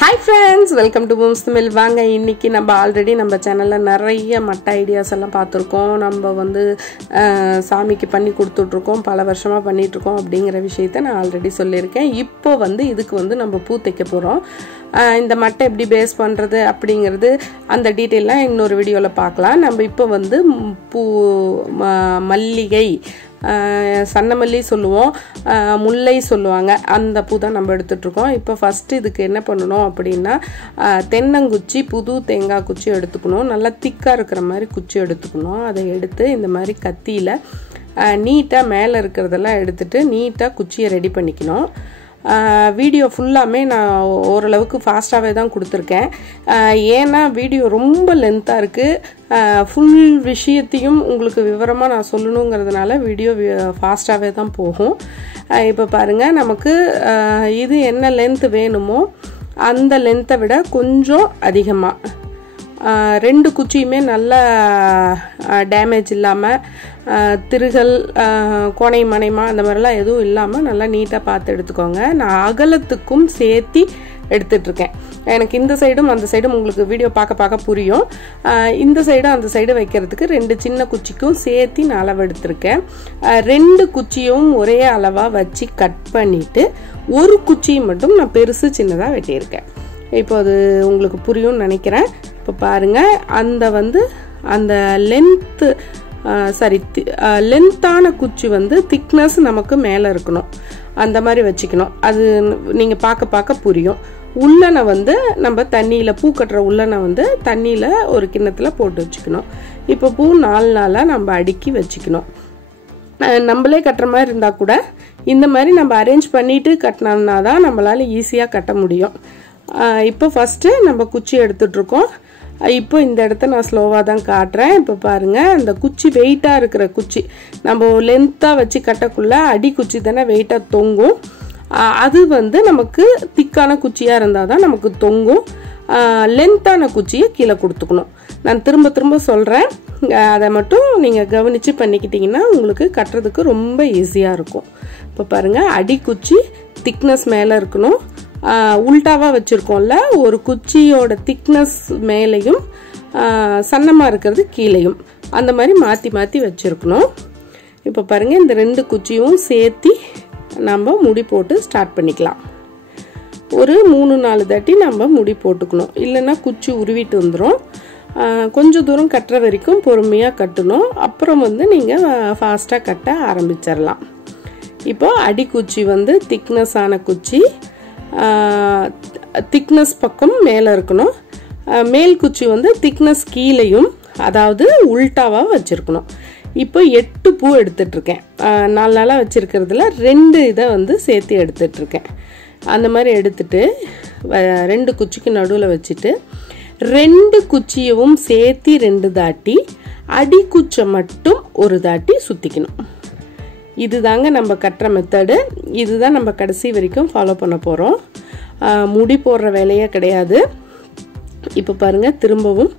Hi friends, welcome to Boom's Tamil. வாங்க இன்னைக்கு நம்ம ஆல்ரெடி நம்ம சேனல்ல நிறைய மட்ட ஐடியாஸ் எல்லாம் பார்த்திருக்கோம். நம்ம வந்து சாமிக்கு பண்ணி கொடுத்துட்டு இருக்கோம். பல வருஷமா பண்ணிட்டு இருக்கோம் அப்படிங்கற விஷயத்தை நான் ஆல்ரெடி சொல்லிருக்கேன். இப்போ வந்து இதுக்கு வந்து நம்ம பூ தைக்க போறோம். இந்த மட்டை எப்படி பேஸ் பண்றது அப்படிங்கிறது அந்த டீடைல்லாம் இன்னொரு வீடியோல பார்க்கலாம். நம்ம இப்போ வந்து பூ மல்லிகை சன்னமல்லி சொல்லுவோம், முல்லை சொல்லுவாங்க, அந்த பூ தான் நம்ம எடுத்துட்டு இருக்கோம். இப்போ ஃபர்ஸ்ட் இதுக்கு என்ன பண்ணணும் அப்படின்னா தென்னங்குச்சி, புது தேங்காய் குச்சி எடுத்துக்கணும். நல்லா திக்கா இருக்கிற மாதிரி குச்சி எடுத்துக்கணும். அதை எடுத்து இந்த மாதிரி கத்தியில நீட்டா மேலே இருக்கிறதெல்லாம் எடுத்துட்டு நீட்டா குச்சியை ரெடி பண்ணிக்கணும். வீடியோ ஃபுல்லாமே நான் ஓரளவுக்கு ஃபாஸ்ட்டாகவே தான் கொடுத்துருக்கேன். ஏன்னா வீடியோ ரொம்ப லென்த்தாக இருக்குது. ஃபுல் விஷயத்தையும் உங்களுக்கு விவரமாக நான் சொல்லணுங்கிறதுனால வீடியோ ஃபாஸ்ட்டாகவே தான் போகும். இப்போ பாருங்கள், நமக்கு இது என்ன லென்த் வேணுமோ அந்த லென்த்தை விட கொஞ்சம் அதிகமாக ரெண்டு குச்சியுமே நல்லா டேமேஜ் இல்லாமல் திருகல் கோணை மனைமா அந்த மாதிரிலாம் எதுவும் இல்லாமல் நல்லா நீட்டாக பார்த்து எடுத்துக்கோங்க. நான் அகலத்துக்கும் சேர்த்தி எடுத்துட்ருக்கேன். எனக்கு இந்த சைடும் அந்த சைடும் உங்களுக்கு வீடியோ பார்க்க புரியும். இந்த சைடும் அந்த சைடு வைக்கிறதுக்கு ரெண்டு சின்ன குச்சிக்கும் சேர்த்தி நான் அளவு எடுத்திருக்கேன். ரெண்டு குச்சியும் ஒரே அளவாக வச்சு கட் பண்ணிவிட்டு ஒரு குச்சியும் மட்டும் நான் பெருசு சின்னதாக வெட்டியிருக்கேன். இப்போ அது உங்களுக்கு புரியும்னு நினைக்கிறேன். இப்போ பாருங்கள், அந்த லென்த்து லென்த்தான குச்சி வந்து திக்னஸ் நமக்கு மேலே இருக்கணும், அந்த மாதிரி வச்சுக்கணும். அது நீங்கள் பார்க்க புரியும். உள்ளனை வந்து நம்ம தண்ணியில் பூ கட்டுற உள்ளனை வந்து தண்ணியில் ஒரு கிண்ணத்தில் போட்டு வச்சுக்கணும். இப்போ பூ 4 நாளாக நம்ம அடுக்கி வச்சுக்கணும். நம்மளே கட்டுற மாதிரி இருந்தால் கூட இந்த மாதிரி நம்ம அரேஞ்ச் பண்ணிட்டு கட்டினோம்னா தான் நம்மளால் ஈஸியாக கட்ட முடியும். இப்போ ஃபஸ்ட்டு நம்ம குச்சி எடுத்துட்ருக்கோம். இப்போ இந்த இடத்த நான் ஸ்லோவாக தான் காட்டுறேன். இப்போ பாருங்கள், அந்த குச்சி வெயிட்டாக இருக்கிற குச்சி நம்ம லென்த்தாக வச்சு கட்டக்குள்ள அடி குச்சி தானே வெயிட்டாக தொங்கும். அது வந்து நமக்கு திக்கான குச்சியாக இருந்தால் தான் நமக்கு தொங்கும். லென்த்தான குச்சியை கீழே கொடுத்துக்கணும். நான் திரும்ப சொல்கிறேன், அதை மட்டும் நீங்கள் கவனித்து பண்ணிக்கிட்டிங்கன்னா உங்களுக்கு கட்டுறதுக்கு ரொம்ப ஈஸியாக இருக்கும். இப்போ பாருங்கள், அடி குச்சி திக்னஸ் மேலே இருக்கணும். உல்டாவாக வச்சுருக்கோம்ல, ஒரு குச்சியோட திக்னஸ் மேலேயும் சன்னமாக இருக்கிறது கீழேயும், அந்த மாதிரி மாற்றி வச்சுருக்கணும். இப்போ பாருங்கள், இந்த ரெண்டு குச்சியும் சேர்த்தி நம்ம முடி போட்டு ஸ்டார்ட் பண்ணிக்கலாம். ஒரு 3-4 தட்டி நம்ம முடி போட்டுக்கணும், இல்லைன்னா குச்சி உருவிட்டு வந்துடும். கொஞ்சம் தூரம் கட்டுற வரைக்கும் பொறுமையாக கட்டணும். அப்புறம் வந்து நீங்கள் ஃபாஸ்ட்டாக கட்ட ஆரம்பிச்சிடலாம். இப்போ அடிக்குச்சி வந்து திக்னஸ் ஆன குச்சி, திக்னஸ் பக்கம் மேலே இருக்கணும். மேல் குச்சி வந்து திக்னஸ் கீழேயும், அதாவது உல்டாவாக வச்சுருக்கணும். இப்போ 8 பூ எடுத்துட்ருக்கேன். 4 நாளாக வச்சுருக்கிறதுல 2 இதை வந்து சேர்த்து எடுத்துட்ருக்கேன். அந்த மாதிரி எடுத்துட்டு 2 குச்சிக்கு நடுவில் வச்சுட்டு 2 குச்சியவும் சேர்த்தி 2 தாட்டி அடி குச்சை மட்டும் ஒரு தாட்டி சுற்றிக்கணும். இதுதாங்க நம்ம கட்டுற மெத்தடு. இதுதான் நம்ம கடைசி வரைக்கும் ஃபாலோ பண்ண போகிறோம். முடி போடுற வேலையே கிடையாது. இப்போ பாருங்கள், திரும்பவும்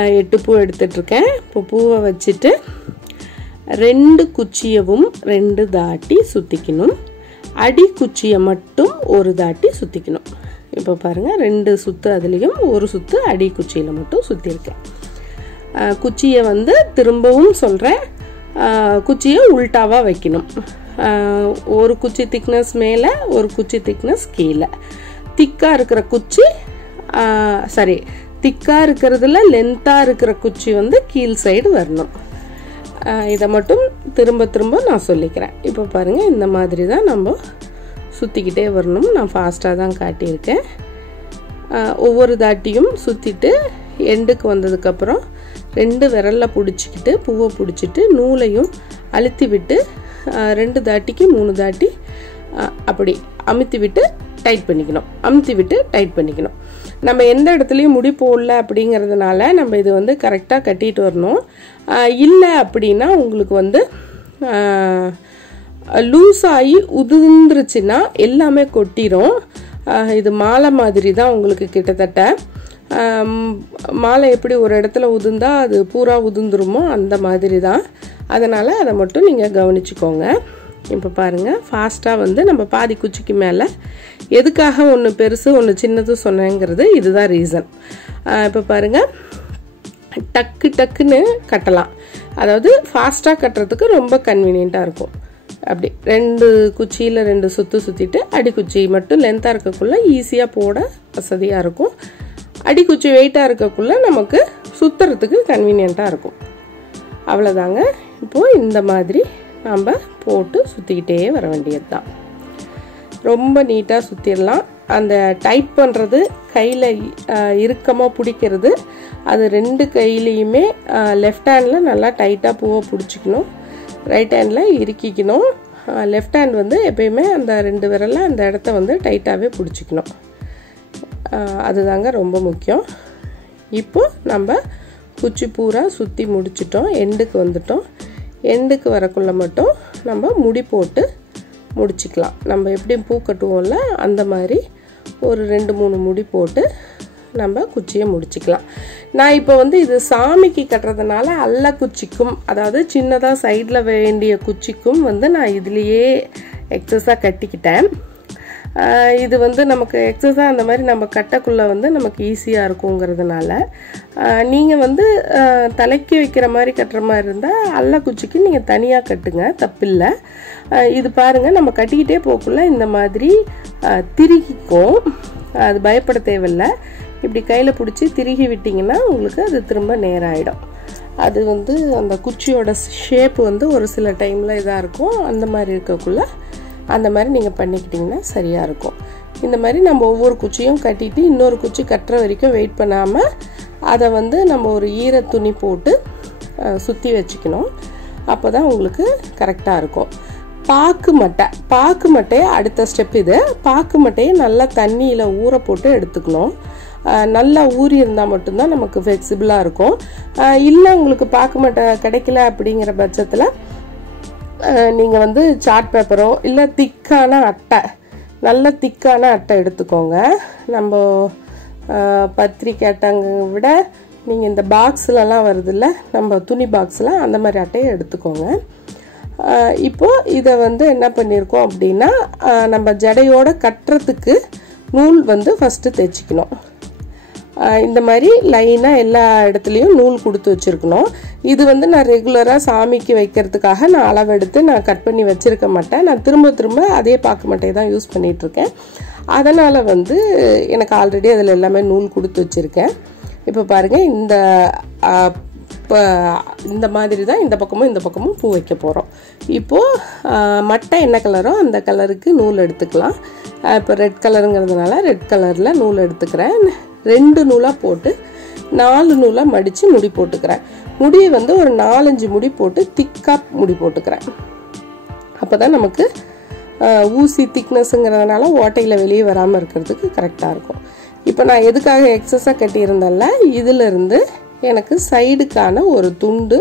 8 பூ எடுத்துட்ருக்கேன். இப்போ பூவை வச்சுட்டு 2 குச்சியவும் 2 தாட்டி சுற்றிக்கணும். அடி குச்சியை மட்டும் ஒரு தாட்டி சுற்றிக்கணும். இப்போ பாருங்கள், 2 சுற்று அதுலேயும் ஒரு சுற்று அடி குச்சியில் மட்டும் சுற்றிருக்கேன். குச்சியை வந்து திரும்பவும் சொல்கிறேன், குச்சியை உல்டாவாக வைக்கணும். ஒரு குச்சி திக்னஸ் மேலே, ஒரு குச்சி திக்னஸ் கீழே. திக்காக இருக்கிற குச்சி திக்காக இருக்கிறதுல லென்த்தாக இருக்கிற குச்சி வந்து கீழ் சைடு வரணும். இதை மட்டும் திரும்ப நான் சொல்லிக்கிறேன். இப்போ பாருங்கள், இந்த மாதிரி தான் நம்ம சுற்றிக்கிட்டே வரணும். நான் ஃபாஸ்ட்டாக தான் காட்டியிருக்கேன். ஒவ்வொரு தாட்டியும் சுற்றிட்டு எண்டுக்கு வந்ததுக்கப்புறம் 2 விரலில் பிடிச்சிக்கிட்டு பூவை பிடிச்சிட்டு நூலையும் அழுத்தி விட்டு 2 தாட்டிக்கு 3 தாட்டி அப்படி அமுத்தி விட்டு டைட் பண்ணிக்கணும். நம்ம எந்த இடத்துலையும் முடி போடல அப்படிங்கிறதுனால நம்ம இது வந்து கரெக்டாக கட்டிட்டு வரணும். இல்லை அப்படின்னா உங்களுக்கு வந்து லூஸ் ஆகி உதிர்ந்துருச்சுன்னா எல்லாமே கொட்டிடும். இது மாலை மாதிரி தான் உங்களுக்கு கிட்டத்தட்ட. மாலை எப்படி ஒரு இடத்துல உதிர்ந்தா அது பூரா உதிர்ந்துருமோ அந்த மாதிரி தான். அதனால் அதை மட்டும் நீங்கள் கவனிச்சுக்கோங்க. இப்போ பாருங்கள் ஃபாஸ்ட்டாக வந்து நம்ம பாதி குச்சிக்கு மேலே எதுக்காக ஒன்று பெருசு ஒன்று சின்னது சொன்னேங்கிறது இதுதான் ரீசன். இப்போ பாருங்கள் டக்கு டக்குன்னு கட்டலாம். அதாவது ஃபாஸ்ட்டாக கட்டுறதுக்கு ரொம்ப கன்வீனியண்ட்டாக இருக்கும். அப்படி 2 குச்சியில் 2 சுற்று சுற்றிட்டு அடிக்குச்சி மட்டும் லென்த்தாக இருக்கக்குள்ளே ஈஸியாக போட வசதியாக இருக்கும். அடிக்குச்சி வெயிட்டாக இருக்கக்குள்ளே நமக்கு சுற்றுறதுக்கு கன்வீனியண்ட்டாக இருக்கும். அவ்வளோதாங்க. இப்போது இந்த மாதிரி நம்ம போட்டு சுற்றிக்கிட்டே வர வேண்டியது தான். ரொம்ப நீட்டாக சுற்றிடலாம். அந்த டைட் பண்ணுறது கையில் இறுக்கமாக பிடிக்கிறது அது 2 கையிலையுமே லெஃப்ட் ஹேண்டில் நல்லா டைட்டாக பூவை பிடிச்சிக்கணும், ரைட் ஹேண்டில் இறுக்கிக்கணும். லெஃப்ட் ஹேண்ட் வந்து எப்பயுமே அந்த 2 விரலில் அந்த இடத்த வந்து டைட்டாகவே பிடிச்சிக்கணும். அதுதாங்க ரொம்ப முக்கியம். இப்போது நம்ம குச்சி பூரா சுற்றி முடிச்சிட்டோம், எண்டுக்கு வந்துட்டோம். எண்டுக்கு வரக்குள்ளே மட்டும் நம்ம முடி போட்டு முடிச்சிக்கலாம். நம்ம எப்படி பூ கட்டுவோம்ல அந்த மாதிரி ஒரு 2-3 முடி போட்டு நம்ம குச்சியை முடிச்சிக்கலாம். நான் இப்போ வந்து இது சாமிக்கு கட்டுறதுனால அல்ல குச்சிக்கும், அதாவது சின்னதாக சைடில் வேண்டிய குச்சிக்கும் வந்து நான் இதுலேயே எக்ஸஸாக கட்டிக்கிட்டேன். இது வந்து நமக்கு எக்ஸஸாக அந்த மாதிரி நம்ம கட்டக்குள்ளே வந்து நமக்கு ஈஸியாக இருக்குங்கிறதுனால நீங்கள் வந்து தலைக்கு வைக்கிற மாதிரி கட்டுற மாதிரி இருந்தால் அல்ல குச்சிக்கு நீங்கள் தனியாக கட்டுங்க, தப்பில்லை. இது பாருங்கள் நம்ம கட்டிக்கிட்டே போக்குள்ள இந்த மாதிரி திருகிக்கும், அது பயப்பட தேவையில்லை. இப்படி கையில் பிடிச்சி திருகி விட்டிங்கன்னா உங்களுக்கு அது திரும்ப நேராகிடும். அது வந்து அந்த குச்சியோட ஷேப்பு வந்து ஒரு சில டைமில் இதாக இருக்கும். அந்த மாதிரி இருக்கக்குள்ள அந்த மாதிரி நீங்கள் பண்ணிக்கிட்டிங்கன்னா சரியாக இருக்கும். இந்த மாதிரி நம்ம ஒவ்வொரு குச்சியும் கட்டிட்டு இன்னொரு குச்சி கட்டுற வரைக்கும் வெயிட் பண்ணாமல் அதை வந்து நம்ம ஒரு ஈர துணி போட்டு சுற்றி வச்சுக்கணும். அப்போ தான் உங்களுக்கு கரெக்டாக இருக்கும். பாக்கு மட்டையை அடுத்த ஸ்டெப் இது. பாக்கு மட்டையை நல்லா தண்ணியில் ஊற போட்டு எடுத்துக்கணும். நல்லா ஊறி இருந்தால் மட்டும்தான் நமக்கு ஃப்ளெக்சிபிளாக இருக்கும். இல்லை உங்களுக்கு பாக்கு மட்டை கிடைக்கல அப்படிங்கிற பட்சத்தில் நீங்கள் வந்து சார்ட் பேப்பரோ இல்லை திக்கான அட்டை, நல்ல திக்கான அட்டை எடுத்துக்கோங்க. நம்ம பத்திரிக்கை அட்டைங்க விட நீங்கள் இந்த பாக்ஸ்லலாம் வருதில்ல, நம்ம துணி பாக்ஸில் அந்த மாதிரி அட்டையை எடுத்துக்கோங்க. இப்போது இதை வந்து என்ன பண்ணியிருக்கோம் அப்படின்னா நம்ம ஜடையோட கட்டுறதுக்கு நூல் வந்து ஃபஸ்ட்டு தைச்சிக்கணும். இந்த மாதிரி லைனாக எல்லா இடத்துலையும் நூல் கொடுத்து வச்சுருக்கணும். இது வந்து நான் ரெகுலராக சாமிக்கு வைக்கிறதுக்காக நான் அளவெடுத்து நான் கட் பண்ணி வச்சுருக்க மாட்டேன். நான் திரும்ப அதே பாக்கு மட்டையை தான் யூஸ் பண்ணிகிட்ருக்கேன். அதனால் வந்து எனக்கு ஆல்ரெடி அதில் எல்லாமே நூல் கொடுத்து வச்சுருக்கேன். இப்போ பாருங்கள் இந்த மாதிரி தான் இந்த பக்கமும் பூ வைக்க போகிறோம். இப்போது மட்டை என்ன கலரோ அந்த கலருக்கு நூல் எடுத்துக்கலாம். இப்போ ரெட் கலருங்கிறதுனால ரெட் கலரில் நூல் எடுத்துக்கிறேன். 2 நூலாக போட்டு 4 நூலாக மடித்து முடி போட்டுக்கிறேன். முடியை வந்து ஒரு 4-5 முடி போட்டு திக்காக முடி போட்டுக்கிறேன். அப்போ தான் நமக்கு ஊசி திக்னஸ்ங்கிறதுனால ஓட்டையில் வெளியே வராமல் இருக்கிறதுக்கு கரெக்டாக இருக்கும். இப்போ நான் எதுக்காக எக்ஸஸாக கட்டியிருந்தேன்ல, இதிலிருந்து எனக்கு சைடுக்கான ஒரு துண்டு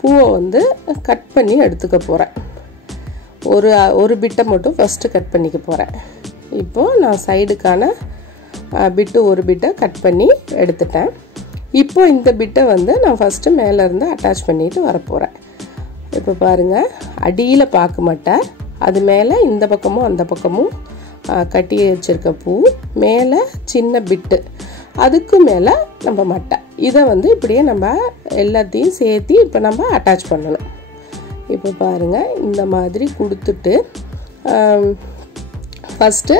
பூவை வந்து கட் பண்ணி எடுத்துக்க போகிறேன். ஒரு பிட்டை மட்டும் ஃபஸ்ட்டு கட் பண்ணிக்க போகிறேன். இப்போது நான் சைடுக்கான ஒரு பிட்டை கட் பண்ணி எடுத்துட்டேன். இப்போ இந்த பிட்டை வந்து நான் ஃபஸ்ட்டு மேலேருந்து அட்டாச் பண்ணிட்டு வரப்போகிறேன். இப்போ பாருங்கள், அடியில் பாக்கு மாட்டேன், அது மேலே இந்த பக்கமும் அந்த பக்கமும் கட்டி வச்சுருக்க பூ, மேலே சின்ன பிட்டு, அதுக்கு மேலே நம்ம மட்டை. இதை வந்து இப்படியே நம்ம எல்லாத்தையும் சேர்த்து இப்போ நம்ம அட்டாச் பண்ணணும். இப்போ பாருங்கள், இந்த மாதிரி கொடுத்துட்டு ஃபஸ்ட்டு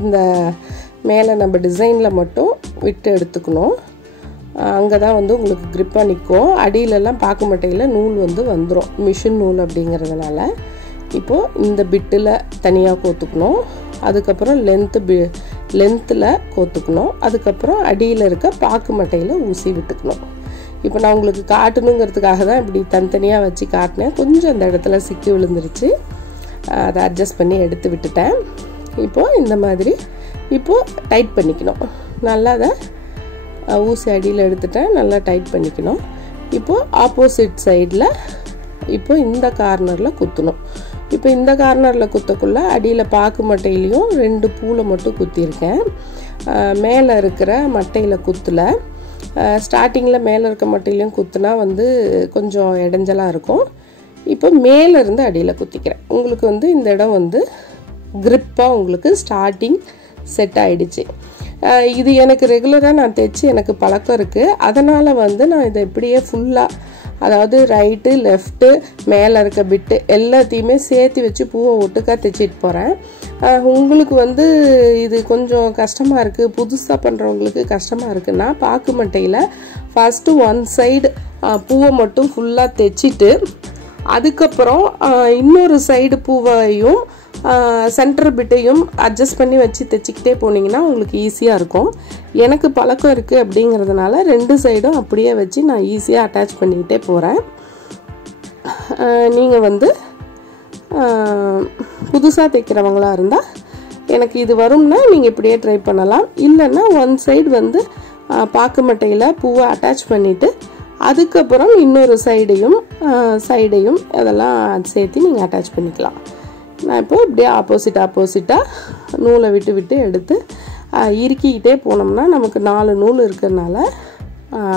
இந்த மேலே நம்ம டிசைனில் மட்டும் விட்டு எடுத்துக்கணும். அங்கே தான் வந்து உங்களுக்கு க்ரிப்பாக நிற்கும். அடியிலெல்லாம் பாக்கு மட்டையில் நூல் வந்து வந்துடும், மிஷின் நூல் அப்படிங்கிறதுனால. இப்போது இந்த பிட்டில் தனியாக கோத்துக்கணும். அதுக்கப்புறம் லென்த்தில் கோத்துக்கணும். அதுக்கப்புறம் அடியில் இருக்க பாக்கு மட்டையில் ஊசி விட்டுக்கணும். இப்போ நான் உங்களுக்கு காட்டணுங்கிறதுக்காக தான் இப்படி தனித்தனியாக வச்சு காட்டினேன். கொஞ்சம் அந்த இடத்துல சிக்கி விழுந்துருச்சு, அதை அட்ஜஸ்ட் பண்ணி எடுத்து விட்டுட்டேன். இப்போது இந்த மாதிரி இப்போது டைட் பண்ணிக்கணும். நல்லா அதை ஊசி அடியில் எடுத்துட்டேன், நல்லா டைட் பண்ணிக்கணும். இப்போது ஆப்போசிட் சைடில் இப்போ இந்த கார்னரில் குத்தணும். இப்போ இந்த கார்னரில் குத்தக்குள்ள அடியில் பாக்கு மட்டையிலையும் 2 பூவில் மட்டும் குத்திருக்கேன். மேலே இருக்கிற மட்டையில் குத்தலை. ஸ்டார்டிங்கில் மேலே இருக்க மட்டையிலையும் குத்துனா வந்து கொஞ்சம் இடைஞ்சலாக இருக்கும். இப்போ மேலேருந்து அடியில் குத்திக்கிறேன். உங்களுக்கு வந்து இந்த இடம் வந்து க்ரிப்பாக உங்களுக்கு ஸ்டார்டிங் செட் ஆகிடுச்சு. இது எனக்கு ரெகுலராக நான் தைச்சி எனக்கு பழக்கம் இருக்குது. அதனால் வந்து நான் இதை இப்படியே ஃபுல்லாக, அதாவது ரைட்டு லெஃப்ட்டு மேலே இருக்க பிட்டு எல்லாத்தையுமே சேர்த்து வச்சு பூவை ஒட்டுக்காக தைச்சிட்டு போகிறேன். உங்களுக்கு வந்து இது கொஞ்சம் கஷ்டமாக இருக்குது, புதுசாக பண்ணுறவங்களுக்கு கஷ்டமாக இருக்குன்னா பாக்கு மட்டையில் ஃபஸ்ட்டு ஒன் சைடு பூவை மட்டும் ஃபுல்லாக தைச்சிட்டு அதுக்கப்புறம் இன்னொரு சைடு பூவையும் சென்டர் பிட்டையும் அட்ஜஸ்ட் பண்ணி வச்சு தைச்சிக்கிட்டே போனீங்கன்னா உங்களுக்கு ஈஸியாக இருக்கும். எனக்கு பழக்கம் இருக்குது அப்படிங்கிறதுனால 2 சைடும் அப்படியே வச்சு நான் ஈஸியாக அட்டாச் பண்ணிக்கிட்டே போகிறேன். நீங்கள் வந்து புதுசாக தைக்கிறவங்களாக இருந்தால் எனக்கு இது வரும்னா நீங்கள் இப்படியே ட்ரை பண்ணலாம். இல்லைன்னா ஒன் சைடு வந்து பாக்கு மட்டையில் பூவை அட்டாச் பண்ணிவிட்டு அதுக்கப்புறம் இன்னொரு சைடையும் அதெல்லாம் சேர்த்து நீங்கள் அட்டாச் பண்ணிக்கலாம். நான் இப்போ இப்படியே ஆப்போசிட்டாக நூலை விட்டு எடுத்து இறுக்கிக்கிட்டே போனோம்னா நமக்கு 4 நூல் இருக்கிறதுனால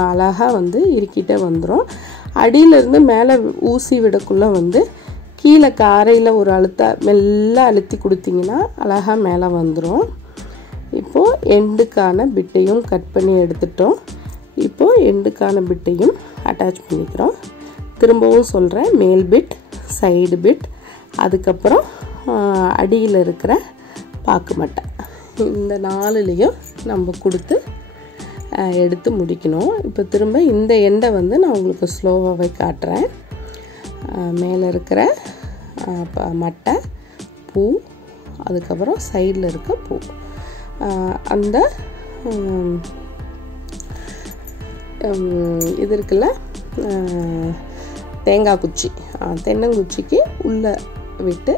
அழகாக வந்து இறுக்கிட்டே வந்துடும். அடியிலேருந்து மேலே ஊசி விடக்குள்ளே வந்து கீழே காரையில் ஒரு மெல்ல அழுத்தி கொடுத்தீங்கன்னா அழகாக மேலே வந்துடும். இப்போது எண்டுக்கான பிட்டையும் கட் பண்ணி எடுத்துட்டோம். இப்போது எண்டுக்கான பிட்டையும் அட்டாச் பண்ணிக்கிறோம். திரும்பவும் சொல்கிறேன், மேல் பிட், சைடு பிட், அதுக்கப்புறம் அடியில் இருக்கிற பாக்கு மட்டை, இந்த 4லையும் நம்ம கொடுத்து எடுத்து முடிக்கணும். இப்போ திரும்ப இந்த எண்டை வந்து நான் உங்களுக்கு ஸ்லோவாகவே காட்டுறேன். மேலே இருக்கிற மட்டை, பூ, அதுக்கப்புறம் சைடில் இருக்க பூ, அந்த இது இருக்குல்ல தேங்காய் குச்சி, தென்னங்குச்சிக்கு உள்ளே விட்டு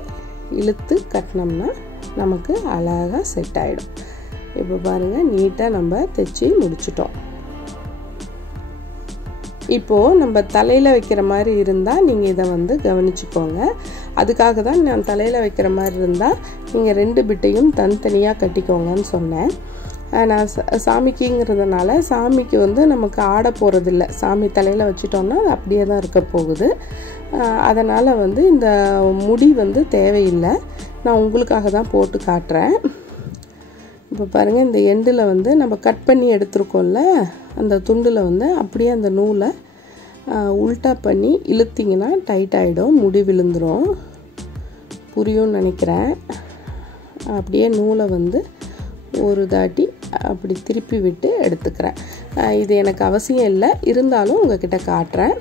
இழுத்து கட்டினோம்னா நமக்கு அழகாக செட் ஆகிடும். இப்போ பாருங்கள், நீட்டாக நம்ம தைச்சி முடிச்சிட்டோம். இப்போது நம்ம தலையில் வைக்கிற மாதிரி இருந்தால் நீங்கள் இதை வந்து கவனிச்சுக்கோங்க. அதுக்காக தான் நான் தலையில் வைக்கிற மாதிரி இருந்தால் நீங்கள் 2 பிட்டையும் தனித்தனியாக கட்டிக்கோங்கன்னு சொன்னேன். நான் சாமிக்குங்கிறதுனால சாமிக்கு வந்து நமக்கு ஆட போகிறதில்ல. சாமி தலையில் வச்சிட்டோம்னா அது அப்படியே தான் இருக்க போகுது. அதனால் வந்து இந்த முடி வந்து தேவையில்லை. நான் உங்களுக்காக தான் போட்டு காட்டுறேன். இப்போ பாருங்கள், இந்த எண்டில் வந்து நம்ம கட் பண்ணி எடுத்துருக்கோம்ல, அந்த துண்டில் வந்து அப்படியே அந்த நூலை உல்ட்டா பண்ணி இழுத்திங்கன்னா டைட் ஆகிடும், முடி விழுந்துடும். புரியும்னு நினைக்கிறேன். அப்படியே நூலை வந்து ஒரு தாட்டி அப்படி திருப்பி விட்டு எடுத்துக்கிறேன். இது எனக்கு அவசியம் இல்லை, இருந்தாலும் உங்ககிட்ட காட்டுறேன்.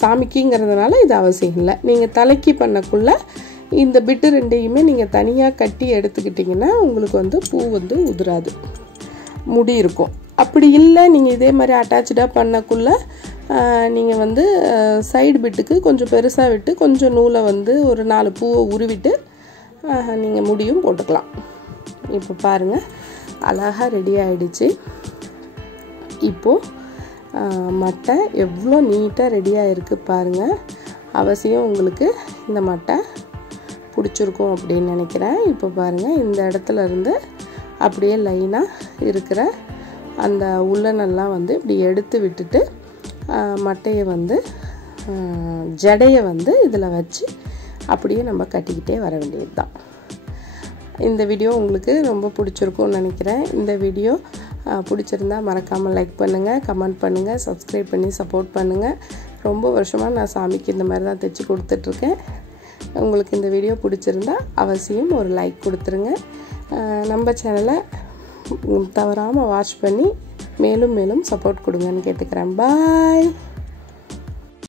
சாமிக்குங்கிறதுனால இது அவசியம் இல்லை. நீங்கள் தலைக்கு பண்ணக்குள்ள இந்த பிட்டு 2யுமே நீங்கள் தனியாக கட்டி எடுத்துக்கிட்டிங்கன்னா உங்களுக்கு வந்து பூ வந்து உதிராது, முடி இருக்கும். அப்படி இல்லை, நீங்கள் இதே மாதிரி அட்டாச்சாக பண்ணக்குள்ள நீங்கள் வந்து சைடு பிட்டுக்கு கொஞ்சம் பெருசாக விட்டு கொஞ்சம் நூலை வந்து ஒரு 4 பூவை உருவிட்டு நீங்கள் முடியும் போட்டுக்கலாம். இப்போ பாருங்கள், அழகாக ரெடி ஆகிடுச்சு. இப்போது மட்டை எவ்வளோ நீட்டாக ரெடியாக இருக்குது பாருங்கள். அவசியம் உங்களுக்கு இந்த மட்டை பிடிச்சிருக்கும் அப்படின்னு நினைக்கிறேன். இப்போ பாருங்கள், இந்த இடத்துல இருந்து அப்படியே லைனாக இருக்கிற அந்த உள்ளனெல்லாம் வந்து இப்படி எடுத்து விட்டுட்டு மட்டையை வந்து ஜடையை வந்து இதில் வச்சு அப்படியே நம்ம கட்டிக்கிட்டே வர வேண்டியது தான். இந்த வீடியோ உங்களுக்கு ரொம்ப பிடிச்சிருக்கும்னு நினைக்கிறேன். இந்த வீடியோ பிடிச்சிருந்தா மறக்காமல் லைக் பண்ணுங்கள், கமெண்ட் பண்ணுங்கள், சப்ஸ்கிரைப் பண்ணி சப்போர்ட் பண்ணுங்கள். ரொம்ப வருஷமாக நான் சாமிக்கு இந்த மாதிரி தான் தைச்சி கொடுத்துட்ருக்கேன். உங்களுக்கு இந்த வீடியோ பிடிச்சிருந்தா அவசியம் ஒரு லைக் கொடுத்துருங்க. நம்ம சேனலை தவறாமல் வாட்ச் பண்ணி மேலும் மேலும் சப்போர்ட் கொடுங்கன்னு கேட்டுக்கிறேன். பாய்.